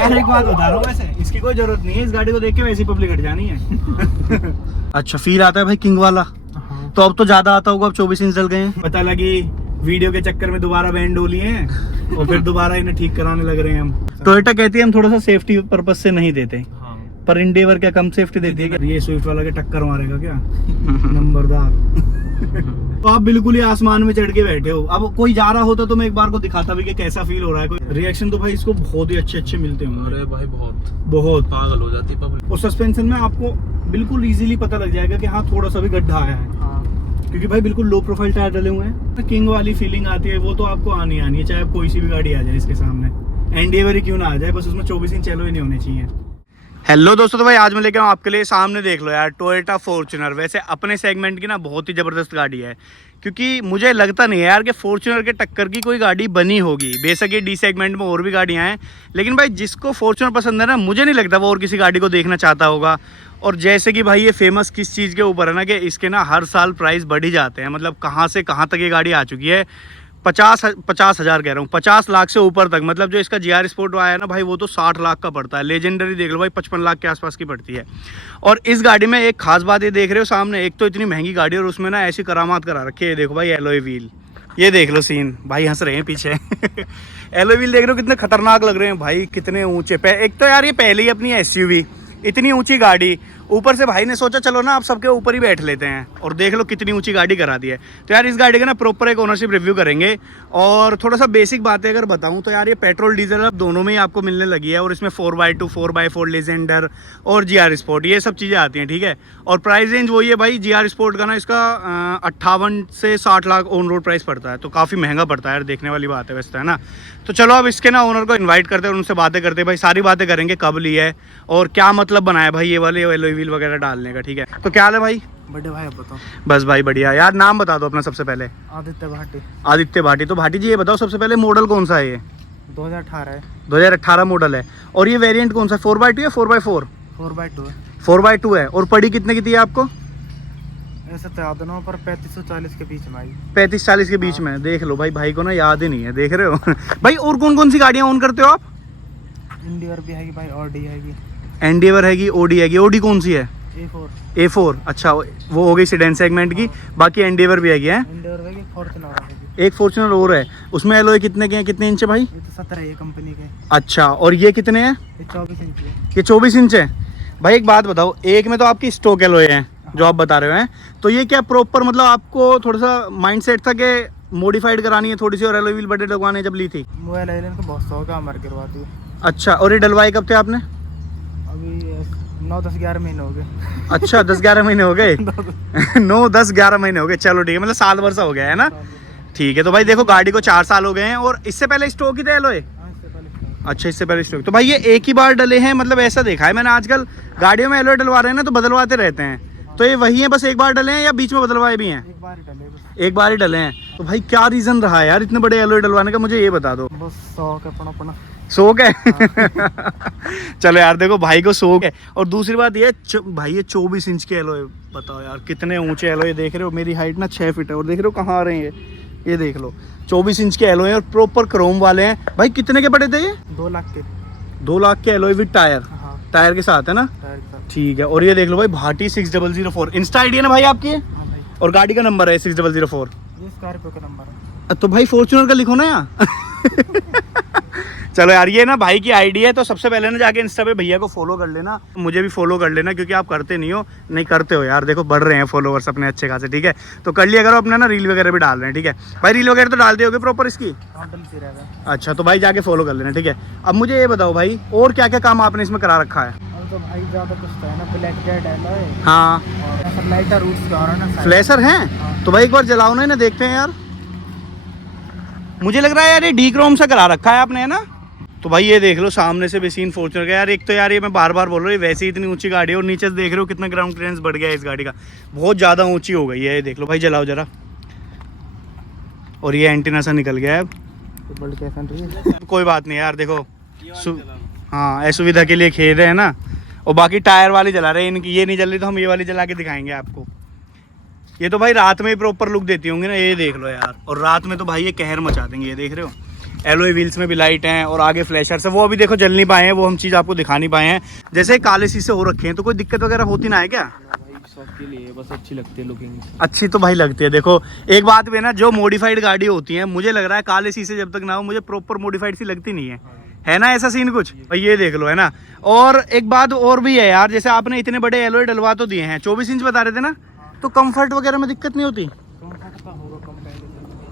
यार एक बात बता रहा हूँ, वैसे इसकी कोई जरूरत नहीं है, इस गाड़ी को देख के वैसी पब्लिक हट जानी है। अच्छा फील आता है भाई किंग वाला। तो अब तो ज्यादा आता होगा, अब 24 इंच चल गए हैं। पता लगी वीडियो के चक्कर में दोबारा बैंड डोली है और फिर दोबारा इन्हें ठीक कराने लग रहे हैं हम। टोयोटा कहती है हम थोड़ा सा सेफ्टी पर्पज से नहीं देते, पर इंडिवर क्या कम सेफ्टी देती है क्या? ये स्विफ्ट वाला के टक्कर मारेगा क्या? नंबरदार। तो आप बिल्कुल ही आसमान में चढ़ के बैठे हो। अब कोई जा रहा होता तो मैं एक बार को दिखाता भी कि कैसा फील हो रहा है। कोई रिएक्शन तो भाई इसको बहुत ही अच्छे मिलते होंगे। अरे भाई बहुत पागल हो जाती पब्लिक। और सस्पेंशन में आपको बिल्कुल इजीली पता लग जाएगा कि हाँ थोड़ा सा भी गड्ढा आया है, क्योंकि भाई बिल्कुल लो प्रोफाइल टायर डले हुए हैं। किंग वाली फीलिंग आती है वो तो आपको आनी है, चाहे कोई सी भी गाड़ी आ जाए इसके सामने। एंडेवर ही क्यों ना आ जाए, बस उसमें 24 इंच एलॉय नहीं होने चाहिए। हेलो दोस्तों, तो भाई आज मैं लेके आऊँ आपके लिए, सामने देख लो यार टोयोटा फॉर्च्यूनर। वैसे अपने सेगमेंट की ना बहुत ही ज़बरदस्त गाड़ी है, क्योंकि मुझे लगता नहीं है यार कि फॉर्च्यूनर के टक्कर की कोई गाड़ी बनी होगी। बेशक ये डी सेगमेंट में और भी गाड़ियाँ हैं, लेकिन भाई जिसको फॉर्च्यूनर पसंद है ना, मुझे नहीं लगता वो और किसी गाड़ी को देखना चाहता होगा। और जैसे कि भाई ये फेमस किस चीज़ के ऊपर है ना, कि इसके ना हर साल प्राइस बढ़ ही जाते हैं। मतलब कहाँ से कहाँ तक ये गाड़ी आ चुकी है। 50 हज़ार कह रहा हूँ, 50 लाख से ऊपर तक। मतलब जो इसका GR स्पोर्ट आया है ना भाई, वो तो 60 लाख का पड़ता है। लेजेंडरी देख लो भाई 55 लाख के आसपास की पड़ती है। और इस गाड़ी में एक खास बात ये देख रहे हो सामने, एक तो इतनी महंगी गाड़ी और उसमें ना ऐसी करामात करा रखी है। देखो भाई एलॉय व्हील, ये देख लो सीन, भाई हंस रहे हैं पीछे। एलॉय व्हील देख रहे हो कितने खतरनाक लग रहे हैं भाई, कितने ऊंचे। एक तो यार ये पहले ही अपनी SUV, इतनी ऊंची गाड़ी, ऊपर से भाई ने सोचा चलो ना आप सबके ऊपर ही बैठ लेते हैं, और देख लो कितनी ऊंची गाड़ी करा दी है। तो यार इस गाड़ी का ना प्रॉपर एक ओनरशिप रिव्यू करेंगे। और थोड़ा सा बेसिक बातें अगर बताऊं तो यार ये पेट्रोल डीजल अब दोनों में ही आपको मिलने लगी है, और इसमें 4x2 4x4 लेजेंडर और GR स्पोर्ट ये सब चीज़ें आती हैं, ठीक है। और प्राइस रेंज वही है भाई, GR स्पोर्ट का ना इसका 58 से 60 लाख ऑन रोड प्राइस पड़ता है, तो काफ़ी महंगा पड़ता है यार, देखने वाली बात है वैसे, है ना। तो चलो अब इसके ना ओनर को इन्वाइट करते हैं और उनसे बातें करते हैं भाई, सारी बातें करेंगे, कब ली है और क्या मतलब बनाया भाई ये वाले एलॉय व्हील वगैरह डालने का, ठीक है। तो क्या हाल है भाई? बड़े भाई बताओ। बस भाई बढ़िया यार, नाम बता दो अपना सबसे पहले। आदित्य भाटी। आदित्य भाटी। तो भाटी जी ये बताओ सबसे पहले मॉडल कौन सा है ये? 2018 है। 2018 मॉडल है। और ये वेरिएंट कौन सा है, 4x2 या 4x4? 4x2 है। 4x2 है। और पड़ी कितने की थी आपको? ऐसा तो याद ना, पर 3540 के बीच में आई। 35-40 के बीच में। देख लो भाई को ना याद ही नहीं है, देख रहे हो। भाई और कौन कौन सी गाड़ियाँ ओन करते हो आप? इंडिवर भी है भाई, ऑडी है, एंडेवर हैगी, ओडी हैगी। ओडी कौन सी है? A4। अच्छा वो हो गई सेडान सेगमेंट की। बाकी एंडेवर भी हैगी है। इंडिवर है, फॉर्च्यूनर है, एक फॉर्च्यूनर और है। उसमें एलॉय कितने के हैं, कितने इंच है भाई? ये तो 17 है कंपनी के। अच्छा, और ये कितने हैं? ये 24 इंच है। ये 24 इंच है। भाई एक बात बताओ, एक में तो आपकी स्टॉक एलॉय है जो आप बता रहे हो हैं, तो ये क्या प्रॉपर मतलब आपको थोड़ा सा माइंडसेट था कि मॉडिफाइड करानी है थोड़ी सी और एलॉय व्हील बड़े लगवाने जब ली थी? मोबाइल आइलैंड को बहुत शौक है, हमारे करवाती है। अच्छा, और ये डलवाई कब थे आपने? अभी 9-10-11 महीने हो गए। अच्छा 10-11 महीने हो गए। 9-10-11 महीने हो गए, चलो ठीक है, मतलब साल भर सा हो गया है ना। ठीक है, तो भाई देखो गाड़ी को 4 साल हो गए हैं, और इससे पहले स्टॉक ही थे एलॉय? अच्छा इससे पहले स्टॉक। तो भाई ये एक ही बार डले हैं, मतलब ऐसा देखा है मैंने आजकल गाड़ियों में एलॉय डलवा रहे हैं ना तो बदलवाते रहते हैं, तो ये वही है बस एक बार डले हैं या बीच में बदलवाए भी हैं? एक बार ही डले बस। एक बार ही डले हैं। तो भाई क्या रीजन रहा है यार इतने बड़े एलॉय डलवाने का, मुझे ये बता दो। बस शौक है अपना। शौक है। चलो यार देखो भाई को शौक है। और दूसरी बात ये भाई ये 24 इंच के एलॉय, बताओ यार कितने ऊंचे एलॉय। देख रहे हो मेरी हाइट ना 6 फीट है, और देख रहे हो कहाँ आ रहे हैं ये देख लो 24 इंच के एलॉय हैं और प्रॉपर क्रोम वाले हैं। भाई कितने के पड़े थे ये? 2 लाख के। 2 लाख के एलॉय विद टायर? हाँ, टायर के साथ है ना। टायर के साथ। ठीक है, और ये देख लो भाई भाटी 6004। इंस्टा आईडी है ना भाई आपकी? हाँ भाई। और गाड़ी का नंबर है 6004। ये स्कॉर्पियो का नंबर है। तो भाई फॉर्च्यूनर का लिखो ना यहाँ। चलो यार ये ना भाई की आईडी है, तो सबसे पहले ना जाके इंस्टा पे भैया को फॉलो कर लेना, मुझे भी फॉलो कर लेना, क्योंकि आप करते नहीं करते हो यार। देखो बढ़ रहे हैं फॉलोवर्स अपने अच्छे खासे, ठीक है। तो कर लिया करो अपना ना, रील वगैरह भी डाल रहे हैं, ठीक है भाई। रील वगैरह तो डालते होगे प्रॉपर इसकी? अच्छा, तो भाई जाके फॉलो कर लेना, ठीक है। अब मुझे ये बताओ भाई और क्या क्या काम आपने इसमें करा रखा है? तो भाई ज़्यादा कुछ तो है ना, ब्लैक जेट है। हाँ, और लाइटर रूट्स का और ना फ्लैशर हैं। तो भाई एक बार जलाओ ना, इन्हें देखते हैं यार। मुझे लग रहा है यार ये डी क्रोम सा करा रखा है आपने, है ना। तो भाई ये देख लो सामने से भी सीन फॉर्च्यूनर का यार। एक तो यार ये मैं बार बार बोल रहा हूँ, वैसे ही इतनी ऊंची गाड़ी है, और नीचे से देख रहे हो कितना ग्राउंड क्लियरेंस बढ़ गया है इस गाड़ी का, बहुत ज़्यादा ऊंची हो गई है। ये देख लो भाई, जलाओ जरा। और ये एंटीना सा निकल गया है। कोई बात नहीं यार, देखो हाँ असुविधा के लिए खेल रहे हैं ना। और बाकी टायर वाली जला रहे हैं, इनकी ये नहीं जल रही, तो हम ये वाली जला के दिखाएंगे आपको। ये तो भाई रात में ही प्रॉपर लुक देती होंगी ना, ये देख लो यार। और रात में तो भाई ये कहर मचा देंगे, ये देख रहे हो। एलॉय व्हील्स में भी लाइट हैं और आगे फ्लैशर्स है, वो अभी देखो जल नहीं पाए हैं, वो हम चीज़ आपको दिखा नहीं पाए हैं। जैसे काले शीशे हो रखे हैं तो कोई दिक्कत वगैरह होती ना है क्या? के लिए बस अच्छी लगती है लुकिंग। अच्छी तो भाई लगती है। देखो एक बात भी है ना, जो मॉडिफाइड गाड़ी होती है, मुझे लग रहा है काले शीशे जब तक ना हो मुझे प्रॉपर मॉडिफाइड सी लगती नहीं है ना, ऐसा सीन कुछ भाई ये देख लो, है ना। और एक बात और भी है यार, जैसे आपने इतने बड़े एलॉय डलवा तो दिए हैं, 24 इंच बता रहे थे ना, तो कंफर्ट वगैरह में दिक्कत नहीं होती?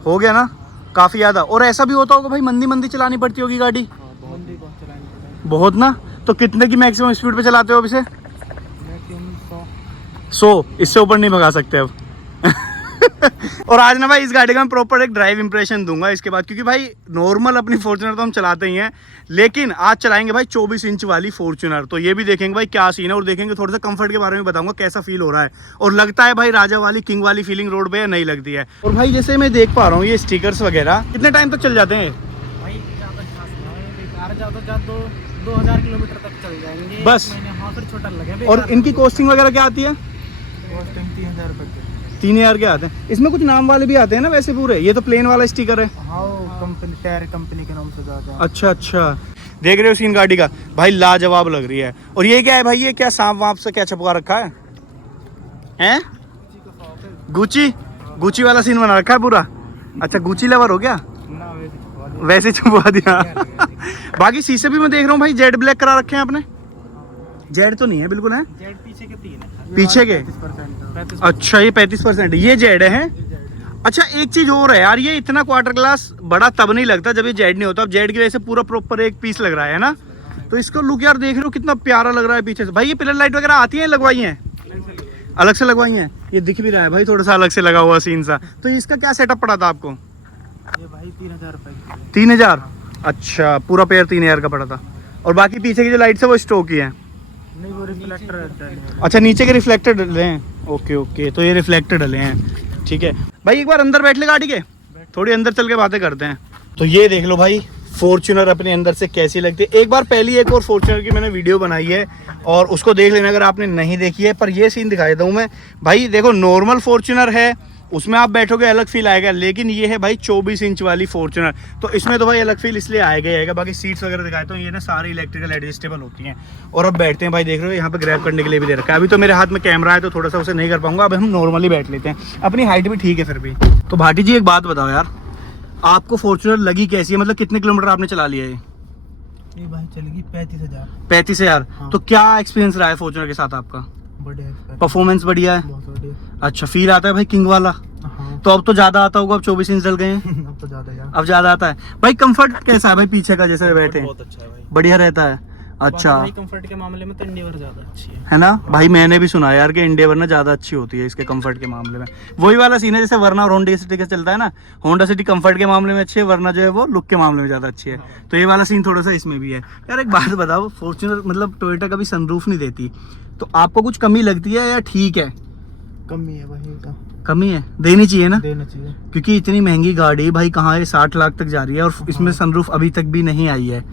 हो गया ना काफी ज्यादा। और ऐसा भी होता होगा भाई मंदी मंदी चलानी पड़ती होगी गाड़ी बहुत ना, तो कितने की मैक्सिमम स्पीड पे चलाते हो अब इसे? 100, इससे ऊपर नहीं भगा सकते अब। और आज ना भाई इस गाड़ी का मैं प्रॉपर एक ड्राइव इंप्रेशन दूंगा इसके बाद, क्योंकि भाई नॉर्मल अपनी फॉर्च्यूनर तो हम चलाते ही हैं, लेकिन आज चलाएंगे भाई 24 इंच वाली फॉर्च्यूनर, तो ये भी देखेंगे भाई क्या सीन है, और देखेंगे थोड़ा सा कंफर्ट के बारे में बताऊंगा कैसा फील हो रहा है, और लगता है भाई राजा वाली किंग वाली फीलिंग रोड पे या नहीं लगती है। और भाई जैसे मैं देख पा रहा हूँ ये स्टिकर्स वगैरह कितने टाइम तक चल जाते हैं? भाई ज़्यादा 2000 किलोमीटर तक चल जाएंगे बस। हाँ, फिर छोटा लगे। और इनकी कॉस्टिंग वगैरह क्या आती है? 3000 रुपये। 3000 के आते हैं। इसमें कुछ नाम वाले भी आते हैं ना वैसे पूरे? ये तो प्लेन वाला स्टिकर है। हाँ, कंपनी टायर कंपनी के नाम से जाते हैं। अच्छा अच्छा, देख रहे हो सीन गाड़ी का भाई, लाजवाब लग रही है। और ये क्या है भाई, ये क्या सांप वाप से क्या छपका रखा है? हैं? गुची? गुची वाला सीन बना रखा है पूरा? अच्छा, गुची लवर हो क्या? वैसे छुपवा दिया। बाकी शीशे भी मैं देख रहा हूँ भाई जेड ब्लैक करा रखे हैं आपने। जेड तो नहीं है बिल्कुल, है जेड पीछे के 3 है। पीछे के? 35%। अच्छा, ये 35% ये जेड है। अच्छा एक चीज और है यार, ये इतना क्वार्टर ग्लास बड़ा तब नहीं लगता जब ये जेड नहीं होता, अब जेड की वजह से पूरा प्रॉपर एक पीस लग रहा है ना। तो इसका लुक यार देख रहे हो कितना प्यारा लग रहा है पीछे से। भाई ये पिलर लाइट वगैरह आती है लगवाई हैं? अलग से लगवाई हैं। ये दिख भी रहा है भाई थोड़ा सा अलग से लगा हुआ सीन सा। तो इसका क्या सेटअप पड़ा था आपको? ये भाई 3000 रुपये। 3000? अच्छा, पूरा पेयर 3000 का पड़ा था। और बाकी पीछे की जो लाइट्स है वो स्टोक की है? नहीं, वो रिफ्लेक्टर। अच्छा, नीचे के रिफ्लेक्टर डले हैं। ओके ओके, तो ये रिफ्लेक्टर डले हैं, ठीक है भाई। एक बार अंदर बैठ ले गाड़ी के, थोड़ी अंदर चल के बातें करते हैं। तो ये देख लो भाई फॉर्च्यूनर अपने अंदर से कैसी लगती है। एक बार पहली एक और फॉर्च्यूनर की मैंने वीडियो बनाई है और उसको देख लेना अगर आपने नहीं देखी है। पर ये सीन दिखा देता हूँ मैं भाई, देखो नॉर्मल फॉर्च्यूनर है उसमें आप बैठोगे अलग फील आएगा, लेकिन ये है भाई 24 इंच वाली फॉर्च्यूनर, तो इसमें तो भाई अलग फील इसलिए आएगा ही आएगा। बाकी सीट्स वगैरह दिखाए तो ये ना सारी इलेक्ट्रिकल एडजस्टेबल होती हैं। और अब बैठते हैं भाई, देख रहे हो यहाँ पे ग्रैब करने के लिए भी दे रखा है। अभी तो मेरे हाथ में कैमरा है तो थोड़ा सा उसे नहीं कर पाऊंगा, अब हम नॉर्मली बैठ लेते हैं। अपनी हाइट भी ठीक है फिर भी। तो भाटी जी एक बात बताओ यार, आपको फॉर्च्यूनर लगी कैसी है? मतलब कितने किलोमीटर आपने चला लिया है? ये भाई चलेगी 35,000। 35,000? हाँ। तो क्या एक्सपीरियंस रहा है फॉर्च्यूनर के साथ आपका? बढ़िया, परफॉर्मेंस बढ़िया है? बहुत बढ़िया। अच्छा, फील आता है भाई किंग वाला? हाँ। तो अब तो ज्यादा आता होगा, अब 24 इंच चल गए हैं। अब तो ज्यादा यार। अब ज्यादा आता है भाई। कंफर्ट कैसा है भाई पीछे का जैसे बैठे? बहुत अच्छा है भाई। बढ़िया रहता है। अच्छा भाई कंफर्ट के मामले में तो इंडिवर ज्यादा अच्छी है ना भाई, मैंने भी सुना यार कि इंडिया वरना ज्यादा अच्छी होती है इसके कंफर्ट के मामले में। वही वाला सीन है जैसे वरना और होंडा सिटी का चलता है ना, होंडा सिटी कंफर्ट के मामले में अच्छी है, वरना जो है वो लुक के मामले में ज्यादा अच्छी है। तो ये वाला सीन थोड़ा सा इसमें भी है यार। एक बात बताओ, फॉर्च्यूनर मतलब टोयोटा कभी सनरूफ नहीं देती, तो आपको कुछ कमी लगती है या ठीक है? कमी है भाई, का कमी है, देनी चाहिए ना, देना चाहिए क्योंकि इतनी महंगी गाड़ी भाई कहाँ है, 60 लाख तक जा रही है और इसमें सनरूफ अभी तक भी नहीं आई है।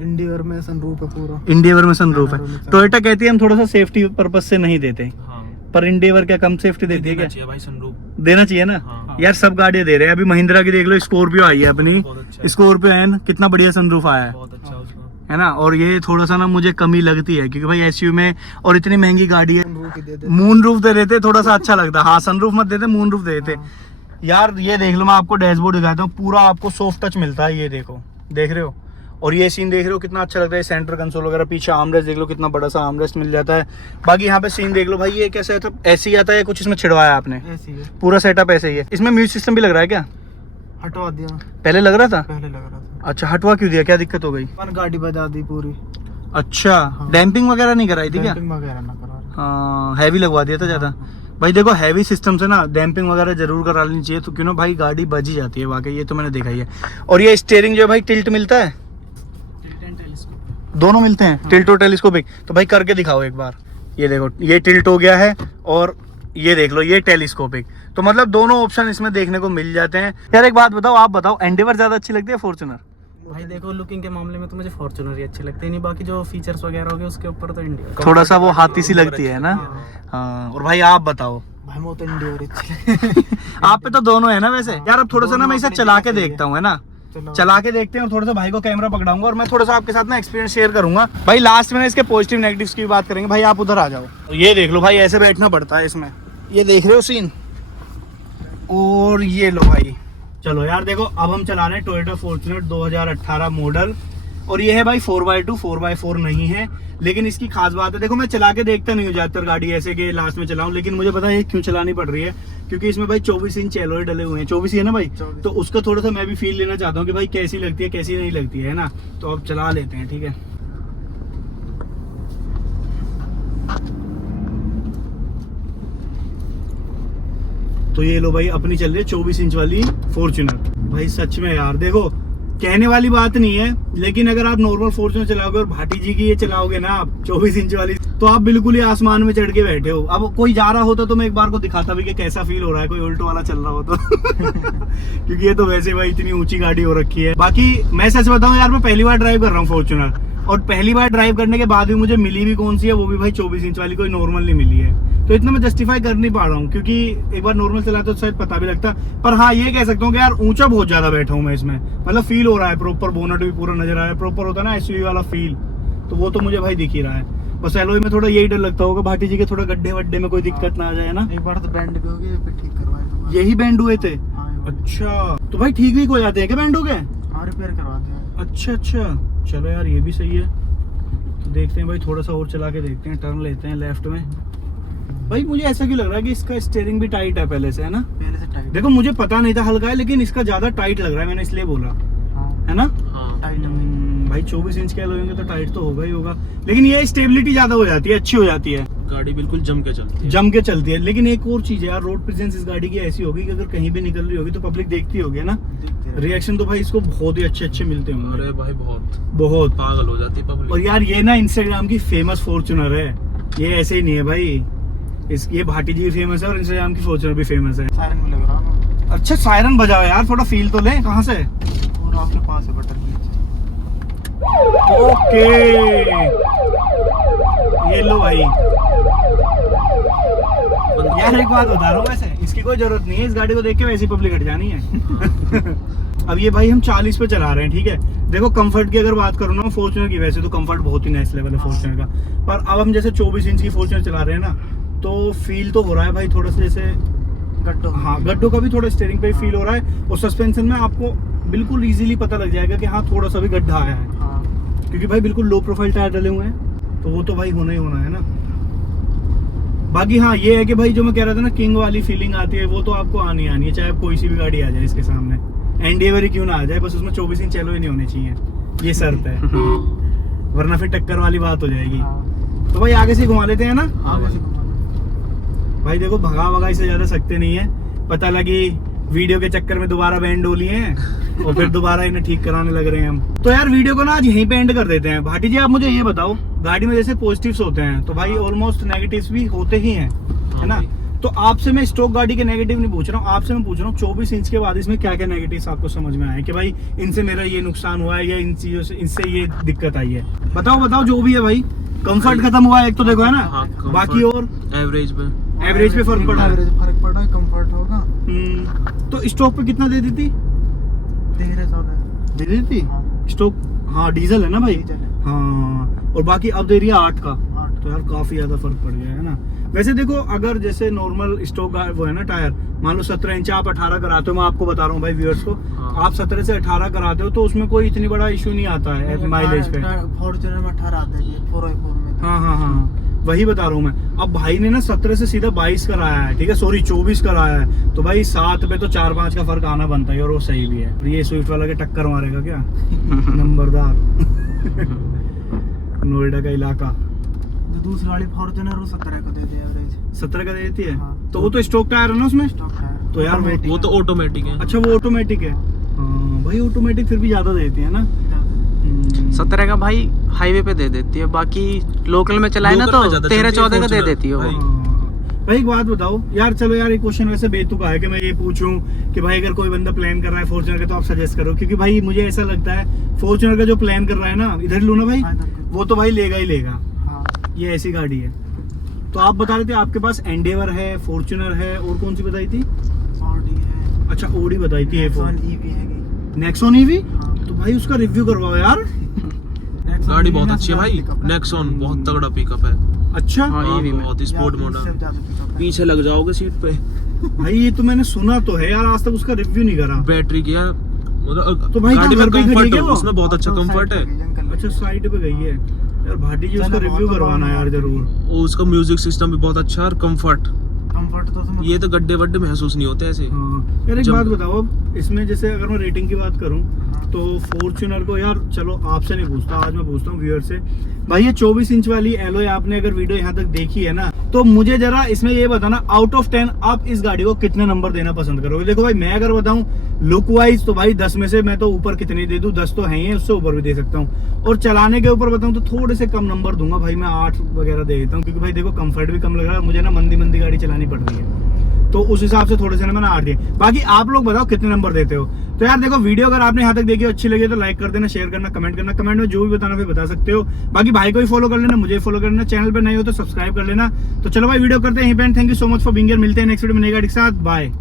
इंडिवर में सनरूफ है पूरा। इंडिवर में सनरूफ है। टोयोटा कहती है हम थोड़ा सा सेफ्टी पर्पस से नहीं देते, हाँ। पर इंडिवर क्या कम सेफ्टी देती है क्या? चाहिए भाई सनरूफ, देना चाहिए ना। हाँ। यार सब गाड़ियां दे रहे हैं। अभी महिंद्रा की देख लो, स्कॉर्पियो आई है अपनी, बहुत अच्छा स्कॉर्पियो है, कितना बढ़िया सनरूफ आया है, बहुत अच्छा उसका है ना। और ये थोड़ा सा ना मुझे कमी लगती है क्योंकि भाई एसयू में और इतनी महंगी गाड़ी है, सनरूफ ही दे दे। मून रूफ दे देते थोड़ा सा अच्छा लगता। हाँ, सनरूफ मत देते, मून रूफ दे देते। यार ये देख लो, मैं आपको डैशबोर्ड दिखाता हूँ, पूरा आपको सॉफ्ट टच मिलता है, ये देखो, देख रहे हो। और ये सीन देख रहे हो कितना अच्छा लगता है, सेंटर कंसोल वगैरह, पीछे आर्मरेस्ट देख लो कितना बड़ा सा आर्मरेस्ट मिल जाता है। बाकी यहाँ पे सीन देख लो भाई, ये कैसा है, तो ऐसे ही आता है, कुछ इसमें छिड़वाया आपने? ऐसी है, पूरा सेटअप ऐसे ही है। इसमें म्यूजिक सिस्टम भी लग रहा है क्या? हटवा दिया, पहले लग रहा था? पहले लग रहा था। अच्छा, हटवा क्यों दिया, क्या दिक्कत हो गई? पर गाड़ी बजा दी पूरी। अच्छा, हाँ। डैम्पिंग वगैरह नहीं कराई थी क्या? डैम्पिंग वगैरह ना करा। हाँ, हैवी लगवा दिया था ज्यादा। भाई देखो हैवी सिस्टम से ना डैम्पिंग वगैरह जरूर करा लेनी चाहिए, तो क्यों ना भाई गाड़ी बज ही जाती है वाकई, ये तो मैंने देखा ही है। और ये स्टीयरिंग जो है भाई टिल्ट मिलता है, दोनों मिलते हैं, हाँ। टिल्ट और टेलीस्कोपिक। तो भाई करके दिखाओ एक बार। ये देखो, ये टिल्ट हो गया है और ये देख लो ये टेलीस्कोपिक। तो मतलब दोनों ऑप्शन इसमें देखने को मिल जाते हैं। यार एक बात बताओ, आप बताओ, एंडेवर ज्यादा अच्छी लगती है फॉर्च्यूनर? भाई देखो लुकिंग के मामले में तो मुझे फॉर्च्यूनर ही अच्छी लगती है, नहीं बाकी जो फीचर्स वगैरह हो गए उसके ऊपर तो इंडिया थोड़ा सा वो हाथी सी लगती है ना। हाँ, और भाई आप बताओ। भाई वो तो इंडिया अच्छी आप पे तो दोनों है ना वैसे। यार अब थोड़ा सा ना मैं इसे चला के देखता हूँ, है ना, चला के देखते हैं और थोड़ा सा भाई को कैमरा पकड़ाऊंगा और मैं थोड़ा सा आपके साथ ना एक्सपीरियंस शेयर करूंगा भाई। लास्ट में इसके पॉजिटिव नेगेटिव्स की बात करेंगे। भाई आप उधर आ जाओ, ये देख लो भाई, ऐसे बैठना पड़ता है इसमें, ये देख रहे हो सीन। और ये लो भाई, चलो यार देखो, अब हम चला रहे हैं टोयोटा फॉर्च्यूनर 2018 मॉडल और ये है भाई 4x2, 4x4 नहीं है। लेकिन इसकी खास बात है, देखो मैं चला के देखता नहीं हूँ ज्यादातर गाड़ी ऐसे कि लास्ट में चलाऊं, लेकिन मुझे पता है क्यों चलानी पड़ रही है, क्योंकि इसमें भाई 24 इंच एलॉय डले हुए हैं। 24 ही है ना भाई, तो उसका थोड़ा सा मैं भी फील लेना चाहता हूँ कि भाई कैसी लगती है कैसी नहीं लगती है ना। तो अब चला लेते हैं, ठीक है। तो ये लो भाई, अपनी चल रही है 24 इंच वाली फॉर्च्यूनर। भाई सच में यार देखो, कहने वाली बात नहीं है, लेकिन अगर आप नॉर्मल फॉर्च्यूनर चलाओगे और भाटी जी की ये चलाओगे ना आप 24 इंच वाली, तो आप बिल्कुल ही आसमान में चढ़ के बैठे हो। अब कोई जा रहा होता तो मैं एक बार को दिखाता भी कि कैसा फील हो रहा है, कोई उल्टो वाला चल रहा हो तो क्योंकि ये तो वैसे भाई इतनी ऊंची गाड़ी हो रखी है। बाकी मैं सच बताऊं यार, मैं पहली बार ड्राइव कर रहा हूँ फॉर्च्यूनर, और पहली बार ड्राइव करने के बाद भी मुझे मिली भी कौन सी है, वो भी भाई 24 इंच वाली, कोई नॉर्मल नहीं मिली है। तो इतना मैं जस्टिफाई कर नहीं पा रहा हूँ, क्योंकि एक बार नॉर्मल चला तो शायद पता भी लगता। पर हाँ, ये कह सकता हूँ कि यार ऊंचा बहुत ज्यादा बैठा हूँ मैं इसमें, मतलब फील हो रहा है, प्रॉपर बोनट भी पूरा नजर आ रहा है, प्रॉपर होता है ना एसयूवी वाला फील, तो वो तो मुझे भाई दिख ही रहा है। बस एलॉय में थोड़ा यही डर लगता होगा भाटी जी के, थोड़ा गड्ढे वड्ढे में कोई दिक्कत ना आ जाए ना। एक बार तो बैंड भी हो गए, फिर ठीक करवाए। यही बैंड हुए थे? अच्छा, तो भाई ठीक भी हो जाते हैं क्या बैंड हो गए? हाँ, रिपेयर करवाते हैं। अच्छा अच्छा, चलो यार ये भी सही है। तो देखते हैं भाई, थोड़ा सा और चला के देखते हैं, टर्न लेते हैं लेफ्ट में। भाई मुझे ऐसा क्यों लग रहा है कि इसका स्टीयरिंग भी टाइट है पहले से, है ना? पहले से टाइट। देखो मुझे पता नहीं था, हल्का है, लेकिन इसका ज्यादा टाइट लग रहा है, मैंने इसलिए बोला। हाँ, है ना? हाँ, टाइट है भाई 24 इंच के लोगे तो टाइट तो होगा ही होगा, लेकिन ये स्टेबिलिटी ज्यादा हो जाती है, अच्छी हो जाती है, गाड़ी बिल्कुल जम के चलती है। जम के चलती है। लेकिन एक और चीज है यार, रोड प्रेजेंस इस गाड़ी की ऐसी होगी कि अगर कहीं भी निकल रही होगी तो पब्लिक देखती होगी ना, रिएक्शन तो भाई इसको बहुत ही अच्छे अच्छे मिलते होंगे। अरे भाई बहुत बहुत पागल हो जाती है पब्लिक। और यार ये ना इंस्टाग्राम की फेमस फॉर्च्यूनर है, ये ऐसे ही नहीं है भाई, ये भाटी जी भी फेमस है और इंस्टाग्राम की फॉर्च्यूनर भी फेमस है। सायरन भी लग रहा है। अच्छा सायरन बजाओ यार, थोड़ा फील तो ले, कहाँ से? और आपके पास है बटन नीचे। ओके, ये लो भाई। यार एक बात बता रहा हूँ, वैसे इसकी कोई जरूरत नहीं है, इस गाड़ी को देख के वैसी पब्लिक हट जानी है। अब ये भाई हम 40 पे चला रहे हैं, ठीक है। देखो कंफर्ट की अगर बात करूँ ना फॉर्च्यूनर की, वैसे तो कंफर्ट बहुत ही नेक्स्ट लेवल है फॉर्च्यूनर का, पर अब हम जैसे 24 इंच की फॉर्च्यूनर चला रहे हैं ना, तो फील तो हो रहा है भाई थोड़ा सा जैसे गड्ढों। हाँ, गड्ढों का भी थोड़ा स्टीयरिंग पे फील हो रहा है, और सस्पेंशन में आपको बिल्कुल इजीली पता लग जाएगा कि हाँ थोड़ा सा भी गड्ढा आया है, हाँ, क्योंकि भाई बिल्कुल लो प्रोफाइल टायर डले हुए हैं, तो वो तो भाई होना ही होना है ना। बाकी हाँ ये है कि भाई जो मैं कह रहा था ना, किंग वाली फीलिंग आती है, वो तो आपको आनी है, चाहे कोई सी भी गाड़ी आ जाए इसके सामने, एंडेवर ही क्यों ना आ जाए, बस उसमें 24 इंच एलॉय नहीं होने चाहिए, ये शर्त है। वरना फिर टक्कर वाली बात हो जाएगी। हाँ। तो भाई आगे से घुमा लेते हैं ना। आगे से घुमा। भाई देखो भगा भगाई से ज्यादा सकते नहीं है, पता लगी वीडियो के चक्कर में दोबारा बैंड डोली हैं और फिर दोबारा इन्हें ठीक कराने लग रहे हैं हम। तो यार वीडियो को ना आज यहीं पे एंड कर देते हैं। भाटी जी आप मुझे ये बताओ, गाड़ी में जैसे पॉजिटिव्स होते हैं तो भाई ऑलमोस्ट नेगेटिव्स भी होते ही हैं, है ना? तो आपसे मैं स्टॉक गाड़ी के नेगेटिव नहीं पूछ रहा हूँ, आपसे मैं पूछ रहा हूँ 24 इंच के बाद इसमें क्या क्या नेगेटिव्स आपको समझ में आए कि भाई इनसे मेरा ये नुकसान हुआ है या इन चीजों से इनसे ये दिक्कत आई है, बताओ बताओ जो भी है भाई। कंफर्ट खत्म हुआ है एक तो देखो, है ना? हाँ, बाकी और एवरेज पे फर्क पड़ा है। एवरेज फर्क पड़ा है, कंफर्ट होगा। तो स्टॉक पे कितना दे दी थी? 13-14 दे दी थी हाँ। स्टॉक। हाँ डीजल है ना भाई। डीजल है। हाँ, और बाकी अब दे रही है 8 का, 8। तो यार काफी ज्यादा फर्क पड़ गया है ना। वैसे देखो अगर जैसे नॉर्मल स्टॉक वो है ना टायर, मान लो 17 इंच आप 18 कराते हो, मैं आपको बता रहा हूँ भाई व्यूअर्स को, हाँ। आप 17 से 18 कराते हो तो उसमें कोई इतनी बड़ा इशू नहीं आता है माइलेज पे। फॉर्च्यूनर में 18 आते हैं 4x4 में। हाँ हाँ हाँ, वही बता रहा हूँ मैं। अब भाई ने ना 17 से सीधा 22 कराया है, ठीक है, सॉरी 24 कराया है, तो भाई 7 पे तो 4-5 का फर्क आना बनता है, और वो सही भी है। ये स्विफ्ट वाला के टक्कर मारेगा क्या? नंबरदार। नोएडा का इलाका। जो दूसरी वाली फॉर्च्यूनर वो 17 को देते हैं एवरेज। 17 का देती है। हाँ। तो वो तो स्टॉक टायर है ना उसमें, स्टॉक टायर। तो यार वो तो ऑटोमेटिक है। अच्छा वो ऑटोमेटिक है। हाँ भाई ऑटोमेटिक फिर भी ज्यादा देती है ना। 17 का भाई हाईवे पे दे देती है, बाकी लोकल में चलाए ना तो 13-14 का दे देती है वो। भाई एक बात बताओ यार, चलो यार एक क्वेश्चन वैसे बेतुका है कि मैं ये पूछूं कि भाई अगर कोई बंदा प्लान कर रहा है फॉर्च्यूनर का तो आप सजेस्ट करो, क्योंकि भाई मुझे ऐसा लगता है फॉर्च्यूनर का जो प्लान कर रहा है ना, इधर लो ना भाई, वो तो भाई लेगा ही लेगा। हाँ। ये ऐसी गाड़ी है। तो आप बता रहे थे आपके पास एंडेवर है, फॉर्च्यूनर है, और कौन सी बताई थी? ऑडी है। अच्छा ओडी बताई थी। Next one EV है। नेक्सॉन ईवी, हाँ। तो भाई उसका रिव्यू करवाओ यार। गाड़ी बहुत अच्छी है भाई, नेक्सॉन बहुत तगड़ा पिकअप है। अच्छा हाँ, हाँ, EV में। बहुत स्पोर्ट मॉडल, पीछे लग जाओगे सीट पे। भाई ये तो मैंने सुना तो है यार, आज तक उसका रिव्यू नहीं करा। बैटरी की है, मतलब तो भाई गाड़ी कहाँ में घर पे ही खड़ी है कंफर्ट क्या है, वो? उसमें बहुत अच्छा कंफर्ट है। अच्छा साइड पे गई है यार, भाटी जी उसका रिव्यू करवाना यार जरूर। और उसका म्यूजिक सिस्टम भी बहुत अच्छा है और कंफर्ट, तो ये तो गड्ढे वड्ढे महसूस नहीं होते ऐसे। हाँ यार एक जब- बात बताओ, अब इसमें जैसे अगर मैं रेटिंग की बात करूं तो फॉर्च्यूनर को यार, चलो आपसे नहीं पूछता, आज मैं पूछता हूँ व्यूअर से। भाई ये 24 इंच वाली एलॉय आपने अगर वीडियो यहाँ तक देखी है ना, तो मुझे जरा इसमें ये बताना, आउट ऑफ 10 आप इस गाड़ी को कितने नंबर देना पसंद करोगे? देखो भाई मैं अगर बताऊं लुक वाइज तो भाई 10 में से मैं तो ऊपर कितने दे दूं, 10 तो है ही, उससे ऊपर भी दे सकता हूँ। और चलाने के ऊपर बताऊं तो थोड़े से कम नंबर दूंगा भाई, मैं 8 वगैरह दे देता हूँ, क्योंकि भाई देखो कंफर्ट भी कम लग रहा है मुझे ना, मंदी मंदी गाड़ी चलानी पड़ रही है, तो उस हिसाब से थोड़े से ना मैंने 8 दिए। बाकी आप लोग बताओ कितने नंबर देते हो। तो यार देखो वीडियो अगर आपने यहाँ तक देखी हो, अच्छी लगी तो लाइक कर देना, शेयर करना, कमेंट करना, कमेंट में जो भी बताना फिर बता सकते हो। बाकी भाई को भी फॉलो कर लेना, मुझे फॉलो कर लेना, चैनल पे नए हो तो सब्सक्राइब कर लेना। तो चलो भाई वीडियो करते हैं यहीं पे, thank you so much for being here, मिलते हैं नेक्स्ट वीडियो में नई गाड़ी के साथ, बाय।